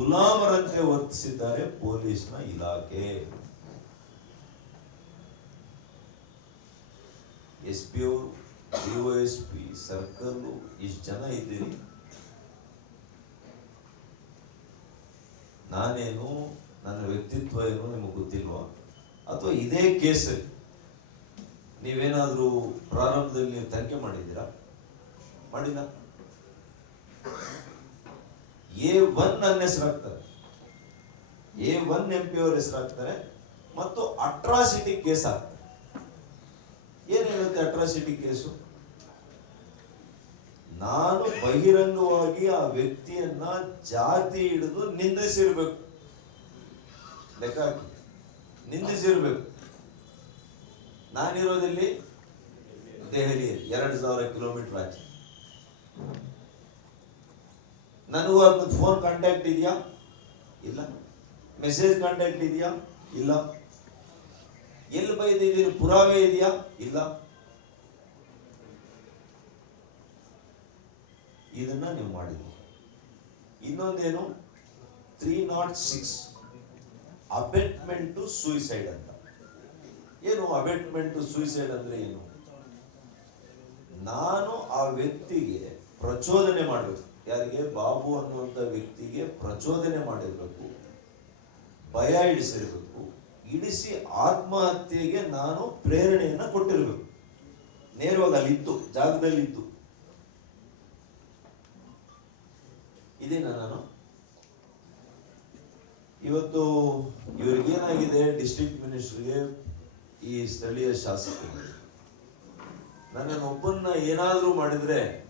ಗುಲಾಮರಂತೆ ವರ್ತಿಸಿದ್ದಾರೆ ಪೊಲೀಸ್ನ ಇಲಾಖೆ. ಎಸ್ ಪಿ ಅವರು ಡಿಒಎಸ್ ಪಿ ಸರ್ಕಲ್ ಇಷ್ಟು ಜನ ಇದ್ದೀರಿ. ನಾನೇನು, ನನ್ನ ವ್ಯಕ್ತಿತ್ವ ಏನು ನಿಮಗೆ ಗೊತ್ತಿಲ್ವಾ? ಅಥವಾ ಇದೇ ಕೇಸಲ್ಲಿ ನೀವೇನಾದರೂ ಪ್ರಾರಂಭದಲ್ಲಿ ನೀವು ತನಿಖೆ ಮಾಡಿದ್ದೀರಾ? ಮಾಡಿಲ್ಲ. ಎ ಒನ್ ನನ್ನ ಹೆಸರಾಗ್ತಾರೆ. ಎ ಒನ್ ಎಂ ಪಿ ಅವ್ರ ಹೆಸರಾಗ್ತಾರೆ. ಮತ್ತು ಅಟ್ರಾಸಿಟಿ ಕೇಸ್ ಆಗ್ತಾರೆ ಏನು ಹೇಳುತ್ತೆ ಅಟ್ರಾಸಿಟಿ ಕೇಸು ನಾನು ಬಹಿರಂಗವಾಗಿ ಆ ವ್ಯಕ್ತಿಯನ್ನ ಜಾತಿ ಹಿಡಿದು ನಿಂದಿಸಿರ್ಬೇಕು. ಲೆಕ್ಕ ನಿಂದಿಸಿರ್ಬೇಕು. ನಾನಿರೋದಲ್ಲಿ? ದೆಹಲಿಯಲ್ಲಿ. ಎರಡು ಸಾವಿರ ಕಿಲೋಮೀಟರ್ ಆಚೆ. ನನಗೂ ಅದನ್ನ ಫೋನ್ ಕಾಂಟ್ಯಾಕ್ಟ್ ಇದೆಯಾ? ಇಲ್ಲ. ಮೆಸೇಜ್ ಕಾಂಟ್ಯಾಕ್ಟ್ ಇದೆಯಾ? ಇಲ್ಲ. ಎಲ್ಲಿ ಬೈದಿದ್ದೀರಿ? ಪುರಾವೆ ಇದೆಯಾ? ಇಲ್ಲ. ಇದನ್ನ ನೀವು ಮಾಡಿದ್ರಿ. ಇನ್ನೊಂದೇನು? Three not six abetment to suicide ಅಂತ. ಏನು ಅಬೆಟ್ಮೆಂಟ್ ಟು ಸೂಯಿಸೈಡ್ ಅಂದ್ರೆ ಏನು? ನಾನು ಆ ವ್ಯಕ್ತಿಗೆ ಪ್ರಚೋದನೆ ಮಾಡಬೇಕು. ಯಾರಿಗೆ? ಬಾಬು ಅನ್ನುವಂಥ ವ್ಯಕ್ತಿಗೆ ಪ್ರಚೋದನೆ ಮಾಡಿರಬೇಕು, ಭಯ ಇಳಿಸಿರಬೇಕು ಇಡಿಸಿ ಆತ್ಮಹತ್ಯೆಗೆ ನಾನು ಪ್ರೇರಣೆಯನ್ನು ಕೊಟ್ಟಿರಬೇಕು. ನೇರವಾಗಿ ಅಲ್ಲಿತ್ತು, ಜಾಗದಲ್ಲಿತ್ತು. ಇದೇನ ನಾನು? ಇವತ್ತು ಇವ್ರಿಗೇನಾಗಿದೆ ಡಿಸ್ಟ್ರಿಕ್ಟ್ ಮಿನಿಸ್ಟರ್ಗೆ ಈ ಸ್ಥಳೀಯ ಶಾಸಕರು. ನನ್ನನ್ನು ಒಬ್ಬನ್ನ ಏನಾದರೂ ಮಾಡಿದ್ರೆ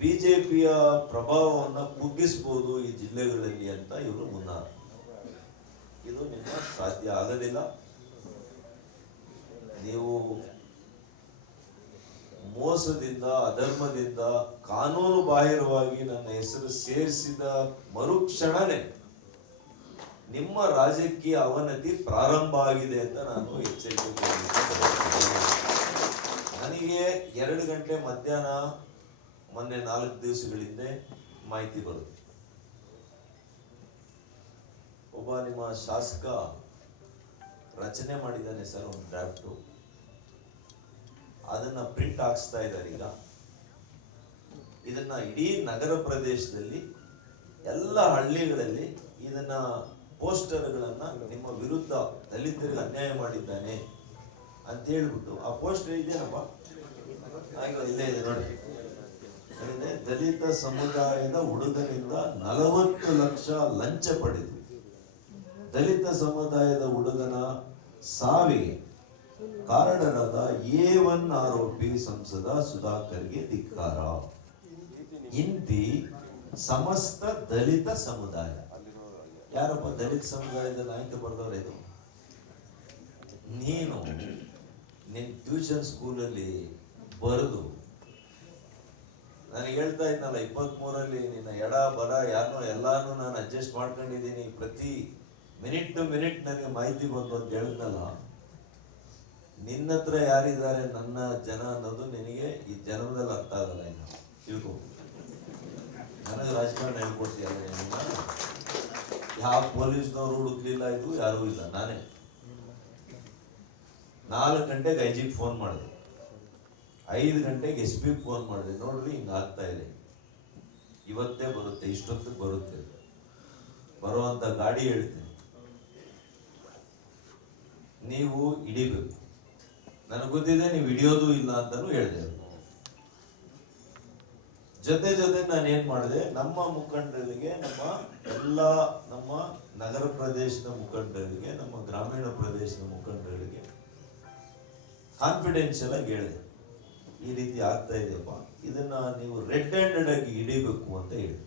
ಬಿಜೆಪಿಯ ಪ್ರಭಾವವನ್ನು ಕುಗ್ಗಿಸಬಹುದು ಈ ಜಿಲ್ಲೆಗಳಲ್ಲಿ ಅಂತ ಇವರು ಮುನ್ನಾರ. ಇದು ನಿಮ್ಮ ಸಾಧ್ಯ ಆಗಲಿಲ್ಲ. ನೀವು ಮೋಸದಿಂದ, ಅಧರ್ಮದಿಂದ, ಕಾನೂನು ಬಾಹಿರವಾಗಿ ನನ್ನ ಹೆಸರು ಸೇರಿಸಿದ ಮರುಕ್ಷಣನೇ ನಿಮ್ಮ ರಾಜಕೀಯ ಅವನತಿ ಪ್ರಾರಂಭ ಆಗಿದೆ ಅಂತ ನಾನು ಎಚ್ಚರಿಕೆ ನನಗೆ ಎರಡು ಗಂಟೆ ಮಧ್ಯಾಹ್ನ ಮೊನ್ನೆ ನಾಲ್ಕು ದಿವಸಗಳಿಂದ ಮಾಹಿತಿ ಬರುತ್ತೆ. ಒಬ್ಬ ನಿಮ್ಮ ಶಾಸಕ ರಚನೆ ಮಾಡಿದ್ದಾನೆ ಸರ್ ಒಂದು ಡ್ರಾಫ್ಟು ಅದನ್ನ ಪ್ರಿಂಟ್ ಹಾಕ್ಸ್ತಾ ಇದ್ದಾರೆ ಈಗ. ಇದನ್ನ ಇಡೀ ನಗರ ಪ್ರದೇಶದಲ್ಲಿ ಎಲ್ಲ ಹಳ್ಳಿಗಳಲ್ಲಿ ಇದನ್ನ ಪೋಸ್ಟರ್ಗಳನ್ನ ನಿಮ್ಮ ವಿರುದ್ಧ ದಲಿತರಿಗೆ ಅನ್ಯಾಯ ಮಾಡಿದ್ದಾನೆ ಅಂತ ಹೇಳ್ಬಿಟ್ಟು ಆ ಪೋಸ್ಟರ್ ಇದೆಯಪ್ಪ ಇಲ್ಲೇ ಇದೆ ನೋಡಿ. ದಲಿತ ಸಮುದಾಯದ ಹುಡುಗನಿಂದ ನಲವತ್ತು ಲಕ್ಷ ಲಂಚ ಪಡೆದು. ದಲಿತ ಸಮುದಾಯದ ಹುಡುಗನ ಸಾವಿಗೆ ಕಾರಣರಾದ ಎ ಒನ್ ಆರೋಪಿ ಸಂಸದ ಸುಧಾಕರ್ಗೆ ಧಿಕ್ಕಾರ. ಇಂತಿ ಸಮಸ್ತ ದಲಿತ ಸಮುದಾಯ. ಯಾರಪ್ಪ? ದಲಿತ ಸಮುದಾಯದ ನಾಯಕ ಬರ್ದವ್ರ ಇದು? ನೀನು ನಿನ್ ಟ್ಯೂಷನ್ ಸ್ಕೂಲಲ್ಲಿ ಬರೆದು ನನಗೆ ಹೇಳ್ತಾ ಇದ್ನಲ್ಲ ಇಪ್ಪತ್ತ್ ಮೂರಲ್ಲಿ ನಿನ್ನ ಎಡ, ಬಡ ಯಾರನ್ನೋ ಎಲ್ಲಾನು ನಾನು ಅಡ್ಜಸ್ಟ್ ಮಾಡ್ಕೊಂಡಿದ್ದೀನಿ. ಪ್ರತಿ ಮಿನಿಟ್ ಟು ಮಿನಿಟ್ ನನಗೆ ಮಾಹಿತಿ ಬಂತು ಅಂತ ಹೇಳಿದ್ನಲ್ಲ. ನಿನ್ನ ಹತ್ರ ಯಾರಿದ್ದಾರೆ, ನನ್ನ ಜನ ಅನ್ನೋದು ನಿನಗೆ ಈ ಜನ್ಮದಲ್ಲಿ ಅರ್ಥ ಆಗಲ್ಲ ಇನ್ನು. ತಿಳ್ಕೊ. ನನಗೆ ರಾಜಕಾರಣ ಹೇಳ್ಕೊಡ್ತೀಯಲ್ಲ ಯಾವ ಪೊಲೀಸ್ನವರು ಹುಡುಕ್ಲಿಲ್ಲ ಇದು, ಯಾರೂ ಇಲ್ಲ. ನಾನೇ. ನಾಲ್ಕು ಗಂಟೆಗೆ ಐ ಜಿಗೆ ಫೋನ್ ಮಾಡಿದೆ. ಐದು ಗಂಟೆಗೆ ಎಸ್ ಬಿ ಫೋನ್ ಮಾಡಿದೆ. ನೋಡ್ರಿ, ಹಿಂಗ ಆಗ್ತಾ ಇದೆ. ಇವತ್ತೇ ಬರುತ್ತೆ, ಇಷ್ಟೊತ್ತಿಗೆ ಬರುತ್ತೆ ಬರುವಂಥ ಗಾಡಿ ಹೇಳ್ತೀನಿ. ನೀವು ಹಿಡಿಬೇಕು. ನನಗೆ ಗೊತ್ತಿದೆ ನೀವು ಹಿಡಿಯೋದು ಇಲ್ಲ ಅಂತಾನು ಹೇಳಿದೆ. ಜೊತೆ ಜೊತೆ ನಾನು ಏನ್ ಮಾಡಿದೆ, ನಮ್ಮ ಮುಖಂಡರಿಗೆ, ನಮ್ಮ ಎಲ್ಲ ನಮ್ಮ ನಗರ ಪ್ರದೇಶದ ಮುಖಂಡರಿಗೆ, ನಮ್ಮ ಗ್ರಾಮೀಣ ಪ್ರದೇಶದ ಮುಖಂಡರಿಗೆ ಕಾನ್ಫಿಡೆನ್ಷಿಯಲ್ ಆಗಿ ಹೇಳಿದೆ. ಈ ರೀತಿ ಆಗ್ತಾ ಇದೆಯಪ್ಪ. ಇದನ್ನ ನೀವು ರೆಡ್ ಹ್ಯಾಂಡೆಡ್ ಆಗಿ ಹಿಡಿಬೇಕು ಅಂತ ಹೇಳಿ.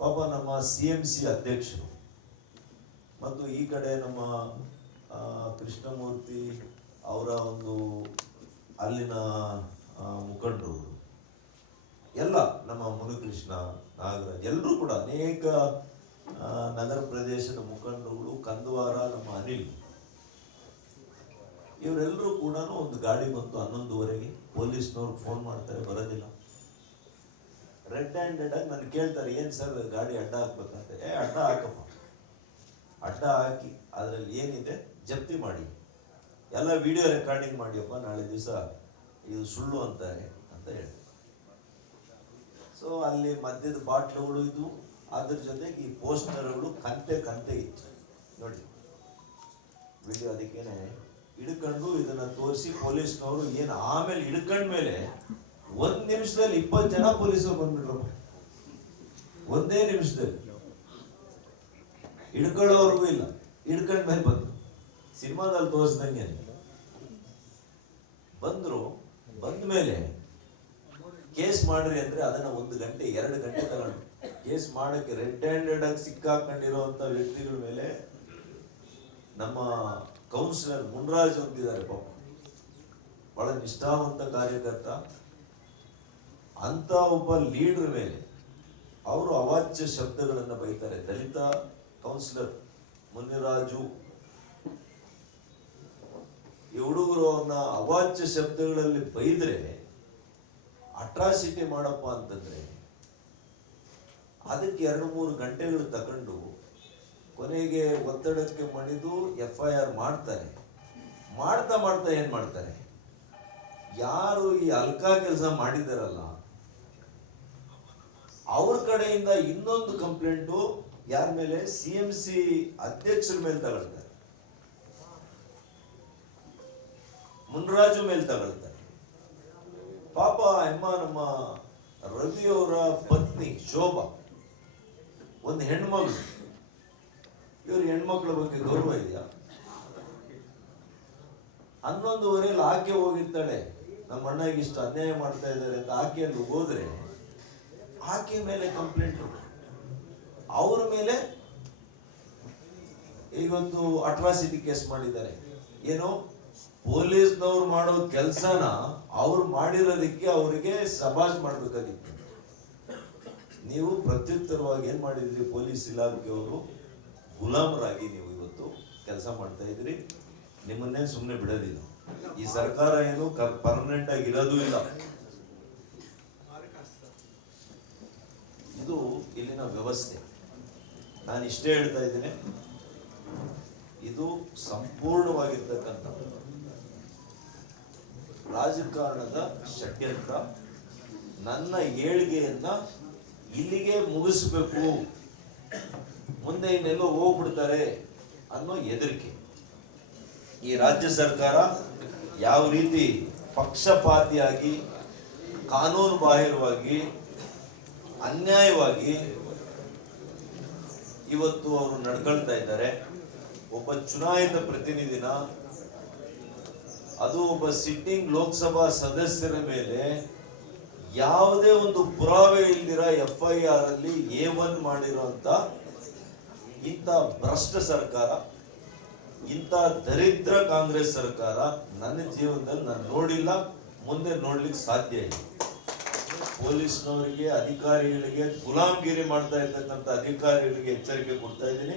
ಪಾಪ ನಮ್ಮ ಸಿ ಎಂ ಸಿ ಅಧ್ಯಕ್ಷರು ಮತ್ತು ಈ ಕಡೆ ನಮ್ಮ ಕೃಷ್ಣಮೂರ್ತಿ ಅವರ ಒಂದು ಅಲ್ಲಿನ ಮುಖಂಡರು, ಎಲ್ಲ ನಮ್ಮ ಮುನಿಕೃಷ್ಣ ನಾಗರಾಜ್ ಎಲ್ಲರೂ ಕೂಡ ಅನೇಕ ನಗರ ಪ್ರದೇಶದ ಮುಖಂಡರುಗಳು ಕಂದುವಾರ ನಮ್ಮ ಅನಿಲ್ ಇವರೆಲ್ಲರೂ ಕೂಡ ಒಂದು ಗಾಡಿ ಬಂತು ಹನ್ನೊಂದುವರೆಗೆ. ಪೊಲೀಸ್ನವ್ರು ಫೋನ್ ಮಾಡ್ತಾರೆ, ಬರೋದಿಲ್ಲ. ರೆಡ್ ಹ್ಯಾಂಡೆಡ್ ಆಗಿ ನಾನು ಕೇಳ್ತಾರೆ, ಏನ್ ಸರ್ ಗಾಡಿ ಅಡ್ಡ ಹಾಕ್ಬೇಕಂತ? ಏ, ಅಡ್ಡ ಹಾಕಪ್ಪ ಅಡ್ಡ ಹಾಕಿ ಅದ್ರಲ್ಲಿ ಏನಿದೆ? ಜಪ್ತಿ ಮಾಡಿ. ಎಲ್ಲ ವಿಡಿಯೋ ರೆಕಾರ್ಡಿಂಗ್ ಮಾಡಿಯಪ್ಪ, ನಾಳೆ ದಿವಸ ಇದು ಸುಳ್ಳು ಅಂತಾರೆ ಅಂತ ಹೇಳಿ. ಸೊ ಅಲ್ಲಿ ಮದ್ಯದ ಬಾಟ್ಲುಗಳು ಇದ್ವು ಅದ್ರ ಜೊತೆಗೆ ಈ ಪೋಸ್ಟರ್ಗಳು ಕಂತೆ ಕಂತೆ ಇತ್ತು. ನೋಡಿ ವಿಡಿಯೋ ಅದಕ್ಕೇನೆ ಹಿಡ್ಕೊಂಡು ಇದನ್ನ ತೋರಿಸಿ ಪೊಲೀಸ್ನವರು ಏನು ಆಮೇಲೆ ಹಿಡ್ಕೊಂಡ್ಮೇಲೆ ಒಂದ್ ನಿಮಿಷದಲ್ಲಿ ಇಪ್ಪತ್ತು ಜನ ಪೊಲೀಸರು ಬಂದ್ಬಿಟ್ರು. ಒಂದೇ ನಿಮಿಷದಲ್ಲಿ. ಹಿಡ್ಕೊಳ್ಳೋರ್ಗೂ ಇಲ್ಲ. ಹಿಡ್ಕೊಂಡ್ಮೇಲೆ ಬಂದ್ರು. ಸಿನಿಮಾದಲ್ಲಿ ತೋರಿಸ್ದಂಗೆ ಬಂದ್ರು. ಬಂದ ಮೇಲೆ ಕೇಸ್ ಮಾಡ್ರಿ ಅಂದ್ರೆ ಅದನ್ನ ಒಂದು ಗಂಟೆ, ಎರಡು ಗಂಟೆ ತಗೊಂಡು. ಕೇಸ್ ಮಾಡಕ್ಕೆ ರೆಡ್ ಹ್ಯಾಂಡೆಡ್ ಆಗಿ ಸಿಕ್ಕಾಕೊಂಡಿರುವಂತ ವ್ಯಕ್ತಿಗಳ ಮೇಲೆ ನಮ್ಮ ಕೌನ್ಸಿಲರ್ ಮುನ್ರಾಜ್ ಅಂತಿದ್ದಾರೆ ಪಾಪ. ಬಹಳ ನಿಷ್ಠಾವಂತ ಕಾರ್ಯಕರ್ತ. ಅಂತ ಒಬ್ಬ ಲೀಡರ್ ಮೇಲೆ ಅವರು ಅವಾಚ್ಯ ಶಬ್ದಗಳನ್ನು ಬೈತಾರೆ. ದಲಿತ ಕೌನ್ಸಿಲರ್ ಮುನಿರಾಜು. ಈ ಹುಡುಗರು ಅವ್ರನ್ನ ಅವಾಚ್ಯ ಶಬ್ದಗಳಲ್ಲಿ ಬೈದ್ರೆ ಅಟ್ರಾಸಿಟಿ ಮಾಡಪ್ಪ ಅಂತಂದ್ರೆ ಅದಕ್ಕೆ ಎರಡು ಮೂರು ಗಂಟೆಗಳು ತಗೊಂಡು ಕೊನೆಗೆ ಒತ್ತಡಕ್ಕೆ ಮಣಿದು ಎಫ್ ಐ ಆರ್ ಮಾಡ್ತಾರೆ. ಮಾಡ್ತಾ ಮಾಡ್ತಾ ಏನ್ ಮಾಡ್ತಾರೆ? ಯಾರು ಈ ಅಲ್ಕಾ ಕೆಲಸ ಮಾಡಿದಾರಲ್ಲ, ಅವ್ರ ಕಡೆಯಿಂದ ಇನ್ನೊಂದು ಕಂಪ್ಲೇಂಟು ಯಾರ ಮೇಲೆ? ಸಿ ಎಂ ಸಿ ಅಧ್ಯಕ್ಷರ ಮೇಲೆ ತಗೊಳ್ತಾರೆ. ಮುನ್ರಾಜು ಮೇಲೆ ತಗೊಳ್ತಾರೆ. ಪಾಪ ಎಮ್ಮ ನಮ್ಮ ರವಿಯವರ ಪತ್ನಿ ಶೋಭಾ, ಒಂದು ಹೆಣ್ಮಗಳು ಇವ್ರ ಹೆಣ್ಮಕ್ಳ ಬಗ್ಗೆ ಗೌರವ ಇದೆಯಾ? ಹನ್ನೊಂದುವರೆಯಲ್ಲಿ ಆಕೆ ಹೋಗಿರ್ತಾಳೆ. ನಮ್ಮ ಅಣ್ಣಗೆ ಇಷ್ಟು ಅನ್ಯಾಯ ಮಾಡ್ತಾ ಇದ್ದಾರೆ ಅಂತ ಆಕೆಯಲ್ಲಿ ಹೋದ್ರೆ ಆಕೆ ಮೇಲೆ ಕಂಪ್ಲೇಂಟ್ ಅವ್ರ ಮೇಲೆ ಈಗೊಂದು ಅಟ್ರಾಸಿಟಿ ಕೇಸ್ ಮಾಡಿದ್ದಾರೆ. ಏನು? ಪೊಲೀಸ್ನವ್ರು ಮಾಡೋ ಕೆಲಸನ ಅವ್ರು ಮಾಡಿರೋದಕ್ಕೆ ಅವರಿಗೆ ಸಬಾಜ್ ಮಾಡ್ಬೇಕಾಗಿತ್ತು. ನೀವು ಪ್ರತ್ಯುತ್ತರವಾಗಿ ಏನ್ ಮಾಡಿದ್ರಿ? ಪೊಲೀಸ್ ಇಲಾಖೆಯವರು? ಗುಲಾಮರಾಗಿ ನೀವು ಇವತ್ತು ಕೆಲಸ ಮಾಡ್ತಾ ಇದ್ರಿ ನಿಮ್ಮನ್ನೇ ಸುಮ್ಮನೆ ಬಿಡೋದಿಲ್ಲ ಈ ಸರ್ಕಾರ ಏನು ಪರ್ಮನೆಂಟ್ ಆಗಿ ಇರೋದೂ ಇಲ್ಲ. ಇದು ಇಲ್ಲಿನ ವ್ಯವಸ್ಥೆ. ನಾನು ಇಷ್ಟೇ ಹೇಳ್ತಾ ಇದ್ದೇನೆ. ಇದು ಸಂಪೂರ್ಣವಾಗಿರ್ತಕ್ಕಂಥ ರಾಜಕಾರಣದ ಷಡ್ಯಂತ್ರ. ನನ್ನ ಏಳಿಗೆಯನ್ನ ಇಲ್ಲಿಗೆ ಮುಗಿಸ್ಬೇಕು. ಮುಂದೆ ಇನ್ನೆಲ್ಲೋ ಹೋಗ್ಬಿಡ್ತಾರೆ ಅನ್ನೋ ಹೆದರಿಕೆ ಈ ರಾಜ್ಯ ಸರ್ಕಾರ ಯಾವ ರೀತಿ ಪಕ್ಷಪಾತಿಯಾಗಿ, ಕಾನೂನು ಬಾಹಿರವಾಗಿ, ಅನ್ಯಾಯವಾಗಿ ಇವತ್ತು ಅವರು ನಡ್ಕೊಳ್ತಾ ಇದ್ದಾರೆ. ಒಬ್ಬ ಚುನಾಯಿತ ಪ್ರತಿನಿಧಿನ, ಅದು ಒಬ್ಬ ಸಿಟ್ಟಿಂಗ್ ಲೋಕಸಭಾ ಸದಸ್ಯರ ಮೇಲೆ ಯಾವುದೇ ಒಂದು ಪುರಾವೆ ಇಲ್ದಿರ ಎಫ್ ಐ ಆರ್ ಅಲ್ಲಿ ಎ ಒನ್ ಮಾಡಿರುವಂತ ಇಂಥ ಭ್ರಷ್ಟ ಸರ್ಕಾರ, ಇಂಥ ದರಿದ್ರ ಕಾಂಗ್ರೆಸ್ ಸರ್ಕಾರ ನನ್ನ ಜೀವನದಲ್ಲಿ ನಾನು ನೋಡಿಲ್ಲ, ಮುಂದೆ ನೋಡ್ಲಿಕ್ಕೆ ಸಾಧ್ಯ ಇಲ್ಲ. ಪೊಲೀಸ್ನವರಿಗೆ, ಅಧಿಕಾರಿಗಳಿಗೆ ಗುಲಾಮಗಿರಿ ಮಾಡ್ತಾ ಇರ್ತಕ್ಕಂಥ ಅಧಿಕಾರಿಗಳಿಗೆ ಎಚ್ಚರಿಕೆ ಕೊಡ್ತಾ ಇದ್ದೀನಿ.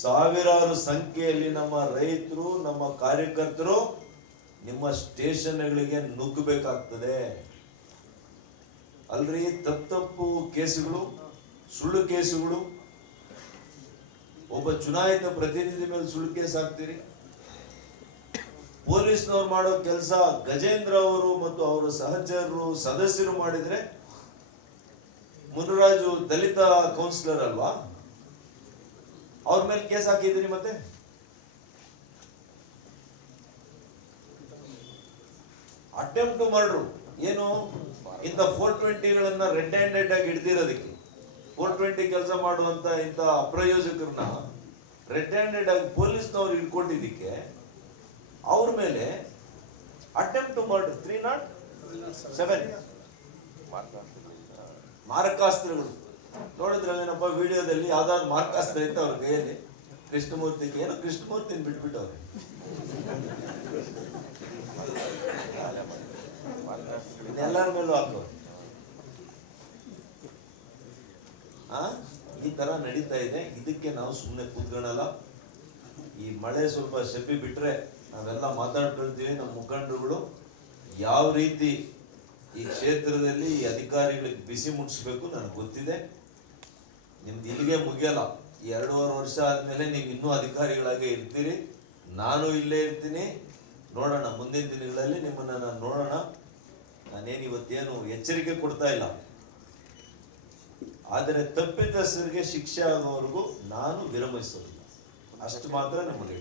ಸಾವಿರಾರು ಸಂಖ್ಯೆಯಲ್ಲಿ ನಮ್ಮ ರೈತರು, ನಮ್ಮ ಕಾರ್ಯಕರ್ತರು ನಿಮ್ಮ ಸ್ಟೇಷನ್ಗಳಿಗೆ ನುಗ್ಗಬೇಕಾಗ್ತದೆ. ಅಲ್ರಿ ತಪ್ಪು ಕೇಸುಗಳು, ಸುಳ್ಳು ಕೇಸುಗಳು ಒಬ್ಬ ಚುನಾಯಿತ ಪ್ರತಿನಿಧಿ ಮೇಲೆ ಸುಳ್ಳು ಕೇಸ್ ಹಾಕ್ತೀರಿ? ಪೊಲೀಸ್ನವ್ರು ಮಾಡೋ ಕೆಲಸ ಗಜೇಂದ್ರ ಅವರು ಮತ್ತು ಅವರ ಸಹಚರರು, ಸದಸ್ಯರು ಮಾಡಿದ್ರೆ ಮುನರಾಜು ದಲಿತ ಕೌನ್ಸಿಲರ್ ಅಲ್ವಾ? ಅವ್ರ ಮೇಲೆ ಕೇಸ್ ಹಾಕಿದ್ರಿ ಮತ್ತೆ? ಅಟೆಂಪ್ಟ್ ಮಾಡ್ರು. ಏನು? ಇಂಥ ಫೋರ್ ಟ್ವೆಂಟಿಗಳನ್ನ ರೆಡ್ ಹ್ಯಾಂಡೆಡ್ ಆಗಿ ಹಿಡ್ದಿರೋದಕ್ಕೆ. ಫೋರ್ ಟ್ವೆಂಟಿ ಕೆಲಸ ಮಾಡುವಂತ ಇಂಥ ಅಪ್ರಯೋಜಕರನ್ನ ರೆಡ್ ಹ್ಯಾಂಡೆಡ್ ಆಗಿ ಪೊಲೀಸ್ನವ್ರು ಇಟ್ಕೊಂಡಿದ್ದಕ್ಕೆ ಅವ್ರ ಮೇಲೆ attempt murder three not seven ಮಾರಕಾಸ್ತ್ರಗಳು. ನೋಡಿದ್ರಲ್ಲೇನಪ್ಪ ವಿಡಿಯೋದಲ್ಲಿ ಯಾವ್ದಾದ್ರು ಮಾರಕಾಸ್ತ್ರ ಇತ್ತು ಅವ್ರ ಕೈಯಲ್ಲಿ? ಕೃಷ್ಣಮೂರ್ತಿಗೆ ಏನೋ ಕೃಷ್ಣಮೂರ್ತಿನ ಬಿಟ್ಬಿಟ್ಟವ್ರೆ. ಎಲ್ಲರ ಮೇಲೂ ಹಾಕೋರು ಈ ತರ ನಡೀತಾ ಇದೆ. ಇದಕ್ಕೆ ನಾವು ಸುಮ್ಮನೆ ಕೂತ್ಕೊಳ್ಳಲ್ಲ ಈ ಮಳೆ ಸ್ವಲ್ಪ ಶೆಬ್ಬಿ ಬಿಟ್ರೆ ನಾವೆಲ್ಲ ಮಾತಾಡ್ಕೊಳ್ತೀವಿ ನಮ್ಮ ಮುಖಂಡರುಗಳು. ಯಾವ ರೀತಿ ಈ ಕ್ಷೇತ್ರದಲ್ಲಿ ಈ ಅಧಿಕಾರಿಗಳಿಗೆ ಬಿಸಿ ಮುಟ್ಟಿಸ್ಬೇಕು ನನಗೆ ಗೊತ್ತಿದೆ. ನಿಮ್ದು ಇಲ್ಲಿಗೆ ಮುಗಿಯಲ್ಲ. ಎರಡೂವರೆ ವರ್ಷ ಆದ್ಮೇಲೆ ನೀವು ಇನ್ನೂ ಅಧಿಕಾರಿಗಳಾಗೇ ಇರ್ತೀರಿ. ನಾನು ಇಲ್ಲೇ ಇರ್ತೀನಿ. ನೋಡೋಣ, ಮುಂದಿನ ದಿನಗಳಲ್ಲಿ ನಿಮ್ಮನ್ನ ನಾನು ನೋಡೋಣ. ನಾನೇನು ಇವತ್ತೇನು ಎಚ್ಚರಿಕೆ ಕೊಡ್ತಾ ಇಲ್ಲ. ಆದರೆ ತಪ್ಪಿತಸ್ಥರಿಗೆ ಶಿಕ್ಷೆ ಆಗೋವರೆಗೂ ನಾನು ವಿರಮಿಸೋದಿಲ್ಲ. ಅಷ್ಟು ಮಾತ್ರ ನಿಮಗೆ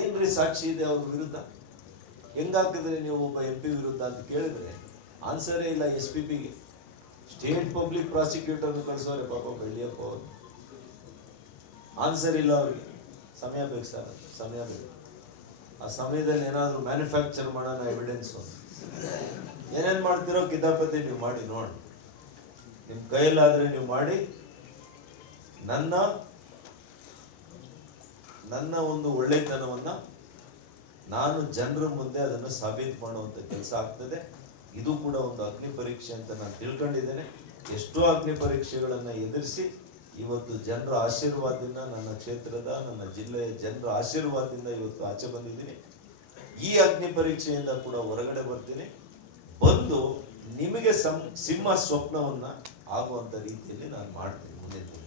ಏನ್ರಿ ಸಾಕ್ಷಿ ಇದೆ ಅವ್ರ ವಿರುದ್ಧ? ಹೆಂಗಾಗ್ತಿದ್ರೆ ನೀವು ಒಬ್ಬ ಎಂ ಪಿ ವಿರುದ್ಧ ಅಂತ ಕೇಳಿದ್ರೆ? ಆನ್ಸರೇ ಇಲ್ಲ ಎಸ್ ಪಿ ಪಿಗೆ ಸ್ಟೇಟ್ ಪಬ್ಲಿಕ್ ಪ್ರಾಸಿಕ್ಯೂಟರ್ ಕಳಿಸೋರೆ ಪಾಪ ಬೆಳ್ಳಿಯಪ್ಪ ಅವರು. ಆನ್ಸರ್ ಇಲ್ಲ ಅವ್ರಿಗೆ. ಸಮಯ ಬೇಕು ಸರ್, ಸಮಯ ಬೇಕು. ಆ ಸಮಯದಲ್ಲಿ ಏನಾದರೂ ಮ್ಯಾನುಫ್ಯಾಕ್ಚರ್ ಮಾಡೋಣ ಎವಿಡೆನ್ಸ್ ಏನೇನ್ ಮಾಡ್ತಿರೋ ಕಿತಾಪತಿ ನೀವು ಮಾಡಿ, ನೋಡಿ. ನಿಮ್ ಕೈಯಲ್ಲಾದರೆ ನೀವು ಮಾಡಿ ನನ್ನ ನನ್ನ ಒಂದು ಒಳ್ಳೆತನವನ್ನ ನಾನು ಜನರ ಮುಂದೆ ಅದನ್ನು ಸಾಬೀತು ಮಾಡುವಂಥ ಕೆಲಸ ಆಗ್ತದೆ. ಇದು ಕೂಡ ಒಂದು ಅಗ್ನಿ ಪರೀಕ್ಷೆ ಅಂತ ನಾನು ತಿಳ್ಕೊಂಡಿದ್ದೇನೆ. ಎಷ್ಟೋ ಅಗ್ನಿ ಪರೀಕ್ಷೆಗಳನ್ನು ಎದುರಿಸಿ ಇವತ್ತು ಜನರ ಆಶೀರ್ವಾದದಿಂದ ನನ್ನ ಕ್ಷೇತ್ರದ, ನನ್ನ ಜಿಲ್ಲೆಯ ಜನರ ಆಶೀರ್ವಾದದಿಂದ ಇವತ್ತು ಆಚೆ ಬಂದಿದ್ದೀನಿ. ಈ ಅಗ್ನಿ ಪರೀಕ್ಷೆಯಿಂದ ಕೂಡ ಹೊರಗಡೆ ಬರ್ತೀನಿ. ಬಂದು ನಿಮಗೆ ಸಂ ಸಿಂಹ ಸ್ವಪ್ನವನ್ನ ಆಗುವಂತ ರೀತಿಯಲ್ಲಿ ನಾನು ಮಾಡ್ತೀನಿ ದಿನಗಳಲ್ಲಿ.